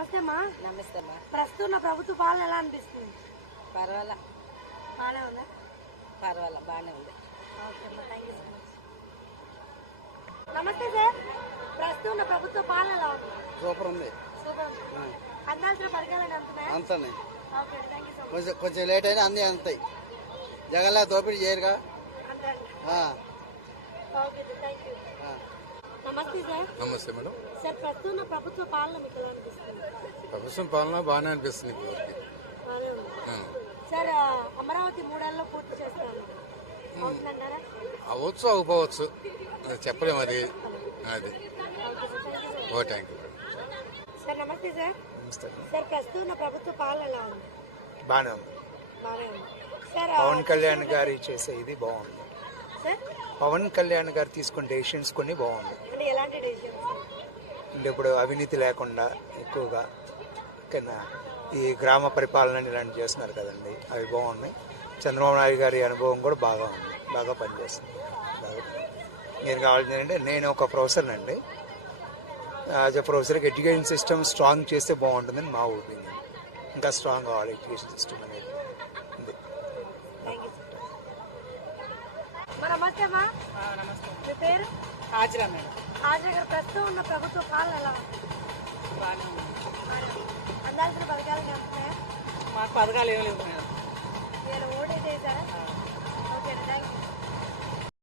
నమస్తే అమ్మా. నమస్తే అమ్మా. ప్రస్తుతం ప్రభుత్వ పాలన ఎలా అనిపిస్తుంది? పర్వాలా, బాగానే ఉందా? పర్వాలా, బాగానే ఉంది. ఓకే అమ్మా, థ్యాంక్ యూ సో మచ్. నమస్తే సార్, ప్రస్తుతం ప్రభుత్వ పాలన ఎలా ఉంది? సూపర్ ఉంది. సూపర్. అందాల్సిన పథకాలు అందుతున్నాయా? అంతనే. Okay, thank you so much. కొంచెం లేట్ అయినా అన్నీ అందుతాయి. జగన్లా దోపిడీ చేయరుగా. అంతే. Okay, thank you. నమస్తే సార్. నమస్తే మేడం. సార్, ప్రస్తుతం ప్రభుత్వ పాలన మీకు ఎలా అనిపిస్తుంది? ప్రభుత్వం పాలన బాగానే అనిపిస్తుంది ఇప్పటివరకు. బాగానే ఉంది. సార్, అమరావతి 3 ఏళ్లలో పూర్తి చేస్తాను అవుతుందంటారా? అవ్వచ్చు, అవ్వకపోవచ్చు, అది చెప్పలేము. అది ఓ థ్యాంక్ యూ. సార్ నమస్తే సార్. నమస్తే. సార్, ప్రస్తుతం ప్రభుత్వ పాలన ఎలా ఉంది? బాగానే ఉంది. బాగానే ఉంది సార్. పవన్ కళ్యాణ్ గారు చేసే ఇది బాగుంది. సార్, పవన్ కళ్యాణ్ గారు తీసుకునే డెసిషన్స్ కొన్ని బాగుంది. అంటే ఎలాంటి డెసిషన్స్? అంటే ఇప్పుడు అవినీతి లేకుండా ఎక్కువగా కింద ఈ గ్రామ పరిపాలన ఇలాంటి చేస్తున్నారు కదండి, అవి బాగున్నాయి. చంద్రబాబు నాయుడు గారి అనుభవం కూడా బాగా ఉంది, బాగా పనిచేస్తుంది. నేను కావాల్సింది ఏంటంటే, నేను ఒక ప్రొఫెసర్ అండి. యాజ్ అ ప్రొఫెసర్కి ఎడ్యుకేషన్ సిస్టమ్ స్ట్రాంగ్ చేస్తే బాగుంటుందని మా ఒపీనియన్. ఇంకా స్ట్రాంగ్ కావాలి ఎడ్యుకేషన్ సిస్టమ్ అనేది. నమస్తే అమ్మా. నమస్తే. మీ పేరు? హాజరా మేడం. హాజరా గారు, ప్రస్తుతం ఉన్న ప్రభుత్వ పాలన ఎలా ఉంది? బాగానే ఉంది. అందాల్సిన పథకాలు అందుతున్నాయా? మాకు పథకాలు ఏమి లేవు మేడం. మీరు ఓటు వేసారా? Okay, thank you.